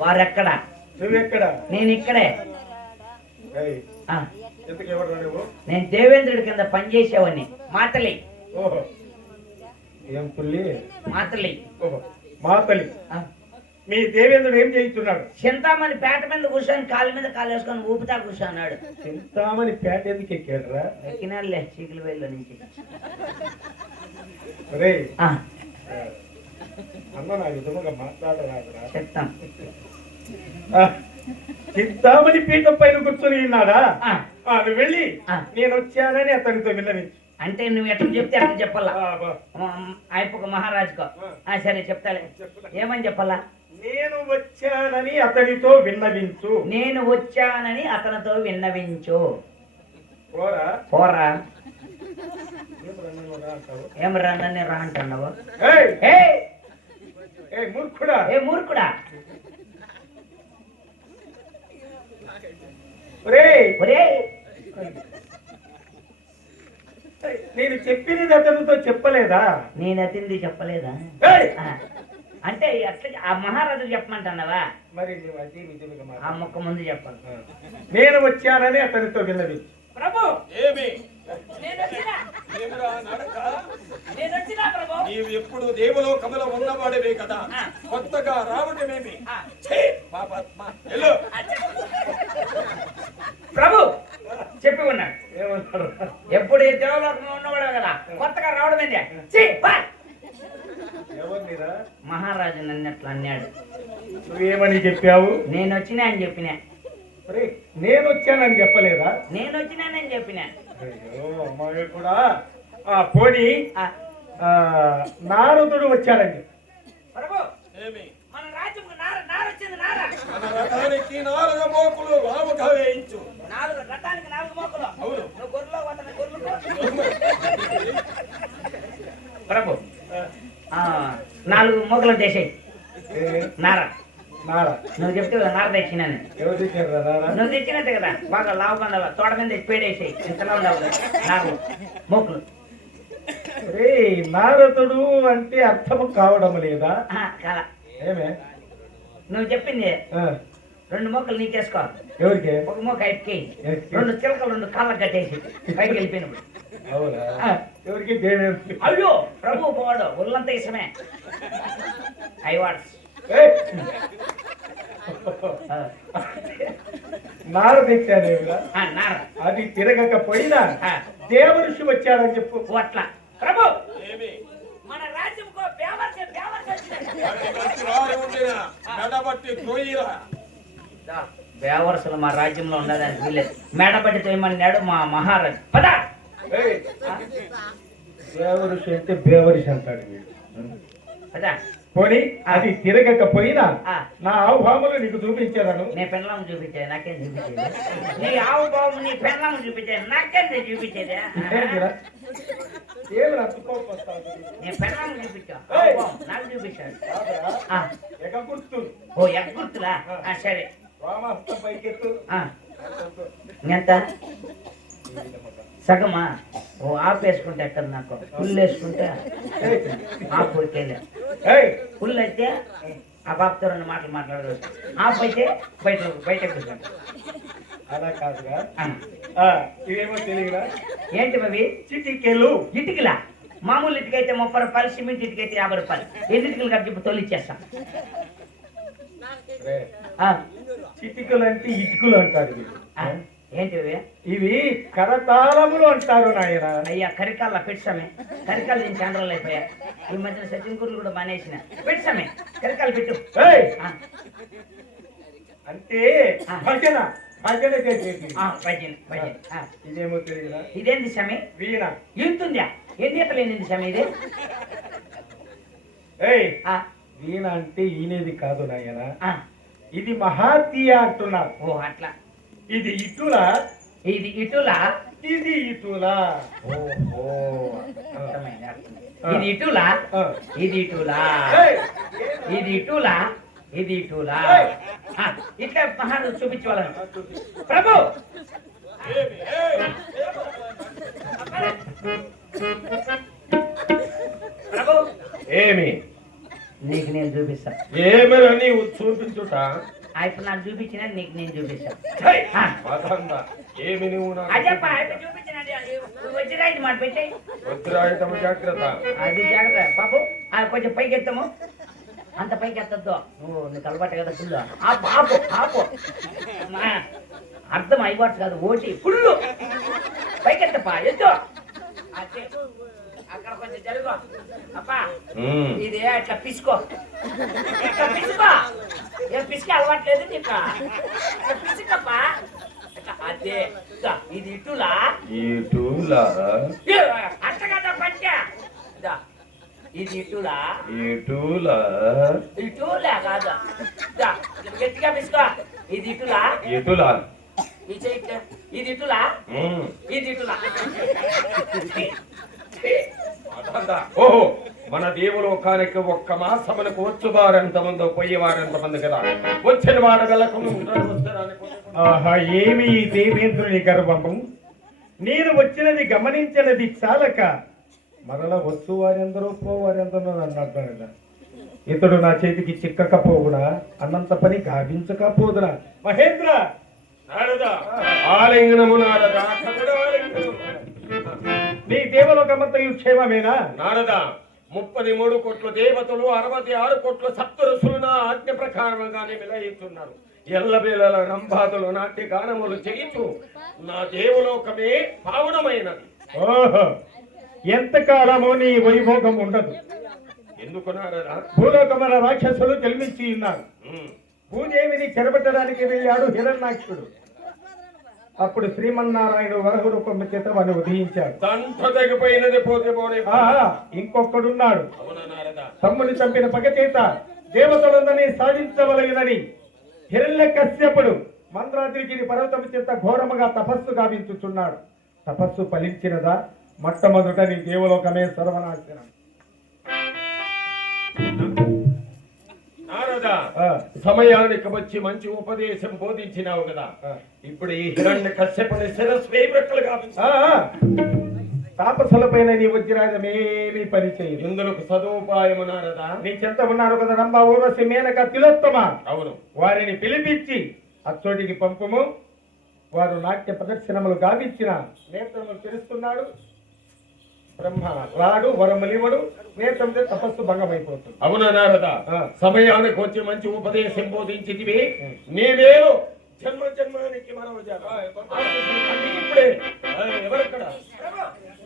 వారెక్కడ? నువ్వెక్కడ? నేను ఇక్కడే. నేను దేవేంద్రుడి కింద పనిచేసేవాడిని. మాతలి ఏం పుల్లి? మాతలి. మాతలి. మీ దేవేంద్రుడు ఏం చేస్తున్నాడు? చింతామణి పేట మీద కూర్చొని కాళ్ళ మీద కాలు వేసుకొని ఊపితా కూర్చున్నాడు. చింతామణి పేట ఎందుకు ఎక్కాడురా? ఎక్కినాడులే చీకుల వేళ్ళ నుంచి. అన్న నా విధముగా మాట్లాడరాదురా. చెప్తాం. చింతామణి పీఠం పైన కూర్చొని ఉన్నాడా? నువ్వు వెళ్ళి నేను వచ్చానని అతనితో విన్నవించు. అంటే నువ్వు ఎట్లా చెప్తే అట్లా చెప్పాలా? అయిపోక మహారాజుకో. సరే చెప్తాలే. ఏమని చెప్పాలా? నేను వచ్చానని అతనితో విన్నవించు. నేను వచ్చానని అతనితో విన్నవించు. పోరా పోరా. ఏం రన్నని రా అంటున్నావు? మూర్ఖుడా! ఏ మూర్ఖుడా! నేను చెప్పినది అతనితో చెప్పలేదా? నేను అతింది చెప్పలేదా? అంటే అట్లా ఆ మహారాజు చెప్పమంటున్నావా? మరి ఆ మొక్క ముందు చెప్పాలి. నేను వచ్చానని అతనితో విన్నవి. ప్రభు నీవు ఎప్పుడు దేవలోకములో ఉన్నవాడివే కదా, కొత్తగా రావటమేమి? ప్రభు చెప్పి ఉన్నాడు. ఎప్పుడు ఈ దేవలోకంలో ఉన్నవాడు కదా, కొత్తగా రావడం ఏంటి? మహారాజు నన్ను అట్లా అన్నాడు. నువ్వేమని చెప్పావు? నేను వచ్చినా అని చెప్పినా. నేను వచ్చానని చెప్పలేదా? నేను వచ్చినానని చెప్పినా. అమ్మాయి కూడా పోనీ నారదుడు వచ్చాడండి. మన రాజ్యంకు నారొచ్చింది. రథానికి 4 మోకులు రాముగా వేయించు. 4 రథానికి 4 మోకులు. అవును. నువ్వు గొర్రెలో పోతాను. ప్రభు 4 మోకులు చేసేయి. నార నువ్వు చెప్తే కదా నార తెచ్చినాను. నువ్వు తెచ్చినట్టే కదా, బాగా లావుగా తోట మీద పేడేసాయి. ఇంతలా ఉండాలి 4 మోకులు. నారదుడు అంటే అర్థము కావడం లేదా? కదా. ఏమే నువ్వు చెప్పింది 2 మోకలు నీకేసుకో. ఎవరికి? 1 మోక ఎక్కి 2 చిలకలు 2 కాళ్ళకు కట్టేసి పైకి వెళ్ళిపోయినప్పుడు. ఎవరికి? అయ్యో ప్రభు పోవాడు ఒళ్ళంతా ఇష్టమే. ఐవాడ్స్ నార తెచ్చాను. నార అది తిరగకపోయినా దేవఋషి వచ్చాడని చెప్పు. అట్లా ప్రభు మంచి వారు ఉండిన మెడబట్టి త్రోయిరా. బేవరసలు మా రాజ్యంలో ఉండడానికి వీల్లేదు. మేడపట్టి తోయమన్నాడు మా మహారాజు. పదా బేవరిషి అంటే బేవరిషి అంటాడు వీడు. పదా పోనీ అది తిరగకపోయినా ఆ. నా ఆవుభాములు నీకు చూపించాను. నీ పెళ్ళాము చూపించేది నాకేం చూపించేది? నీ ఆవు బాబు నీ పెళ్ళాము చూపించేది నాకేం చూపించేది? ఏమి అతుకోస్తాను నీ పెళ్ళాము చూపించావు, నాకు చూపించాడు. ఎగగుర్తు. ఓ ఎగ్గుర్తులా? సరే వామహస్తం పైకెత్తు. ఎంత? సగమా? ఓ ఆఫ్ వేసుకుంటే ఎక్కడ నాకు? ఫుల్ వేసుకుంటే ఆఫ్ ఉడికేలే. ఫుల్ అయితే ఆ బాబుతో 2 మాటలు మాట్లాడవచ్చు. ఆఫ్ అయితే బయట కూర్చోండి. అలా కాదుగా. ఇవేమో తెలియదా? ఏంటి అవి? చిటికెలు. ఇటుకలా? మామూలు ఇటుకైతే 30 రూపాయలు, సిమెంట్ ఇటుకైతే 50 రూపాయలు. ఎన్ని ఇటుకలు కట్టి తొలిచ్చేస్తా. చిటికలు అంటే ఇటుకలు అంటారు. ఏంటివి? ఇవి కరతాళములు అంటారు నాయన. అయ్యా కరికాల పెట్టసమే. కరికాలు నేను చంద్రాలు అయిపోయా. ఈ మధ్యన సచిన్కూర్లు కూడా మానేసిన. పెట్టసమే కరికాలు పెట్టు. అంటే భజన భజన చేసేది. భజన భజన. ఇదేమో తెలియదా? ఇదేంటి సమయ? వీణ. ఇంతుందా? ఎన్ని ఎక్కలేనింది సమయ ఇది? వీణ అంటే ఈనేది కాదు నాయన. ఇది మహాతీయ అంటున్నారు. ఓ అట్లా. ఇది ఇటులా. ఇది ఇటులా? ఇది ఇటులా. ఇది ఇటులా? ఇది ఇటులా? ఇది ఇటులా? ఇది ఇటులా? ఇట్లా మహాను చూపించవాలను ప్రభు. ప్రభు ఏమి? నీకు నేను చూపిస్తా. ఏమైనా నీవు చూపించుట? ఇప్పుడు నాకు చూపించిన నీకు నేను చూపిస్తా. ఏమి నువ్వు వజ్రాయుధం మాట పెట్టాయి. వజ్రాయుధం జాగ్రత్త. అది జాగ్రత్త బాబు. అది కొంచెం పైకి ఎత్తాము. అంత పైకి ఎత్తద్దు. నువ్వు నీకు అలవాటు కదా ఫుల్. ఆపు ఆపు ఆపు. అర్థం అయిపోటు కాదు, ఓటి ఫుల్ పైకి ఎత్తపా. ఎత్తు. అక్కడ కొంచెం జరుగు అప్పా. ఇది అట్లా పిసుకో. ఇట్లా పిసుకో. ఏం పిసికి అలవాట్లేదు నీకు? పిసికప్పా. అదే ఇది ఇటులా? ఇటులా అట్ట కదా పంట. ఇది ఇటులా? ఇటులా. ఇటులా కాదు. గట్టిగా పిసుకో. ఇది ఇటులా? ఇటులా. ఇది ఇటులా? ఇది ఇటులా? ఓహో, మన దేవులోకానికి ఒక్క మాసములకు వచ్చు వారెంత మందో పోయేవారెంత మంది కదా. వచ్చిన వాడు వెళ్ళకుండా. ఏమి ఈ దేవేంద్రుని గర్వము? నేను వచ్చినది గమనించినది చాలక మరల వచ్చు వారెందరో పోవారెందరో అన్నాడు కదా. ఇతడు నా చేతికి చిక్కకపోవునా, అన్నంత పని గావించకపోదునా? మహేంద్ర ఆలింగనము నారదా. నీ దేవలోకమంతయు క్షేమమేనా? నారదా, 33 కోట్ల దేవతలు 66 కోట్ల సప్తఋషులు నా ఆజ్ఞ ప్రకారంగానే విలయిస్తున్నారు. ఎల్లవేళల రంభాదులు నాట్య గానములు చేయించు నా దేవలోకమే పావనమైనది. ఓహో, ఎంతకాలమో నీ వైభోగం ఉండదు. ఎందుకు నారదా? భూలోకమైన రాక్షసులు జన్మించి ఉన్నారు. భూదేవిని చెరబెట్టడానికి వెళ్ళాడు హిరణ్యాక్షుడు. అప్పుడు శ్రీమన్నారాయణ వరహ రూపం చేత వాడిని ఉదయించాడు. ఇంకొకడున్నాడు, తమ్ముని చంపిన పగ చేత దేవతలందరినీ సాధించవలగినని హిరణ్యకశ్యపుడు మంద్రాద్రిగిరి పర్వతము చేత ఘోరముగా తపస్సు గావించుచున్నాడు. తపస్సు ఫలించినదా? మొట్టమొదట నీ దేవలోకమే సర్వనాశనం. సమయానికి వచ్చి మంచి ఉపదేశం బోధించినావు కదా. ఇప్పుడు ఈ హిరణ్య కశ్యపుని శిరస్సు తాపసులపైన నీ వజ్రాయుధమేమీ పని చేయదు. ఇందులో సదుపాయము నారదా? నీ చెంత ఉన్నారు కదా రంభ, ఊర్వశి, మేనక, తిలోత్తమ. అవును, వారిని పిలిపించి అచ్చోటికి పంపుము. వారు నాట్య ప్రదర్శనములు గావించిన నేత్రములు తెరుస్తున్నాడు. బ్రహ్మ రాడు, వరములివడు, నేత్రంతో తపస్సు భంగమైపోతుంది. అవునా నారదా? సమయానికి వచ్చి మంచి ఉపదేశం బోధించితివి. నీవేలో జన్మ జన్మానికి మనవ ఇప్పుడే ఎవరక్కడ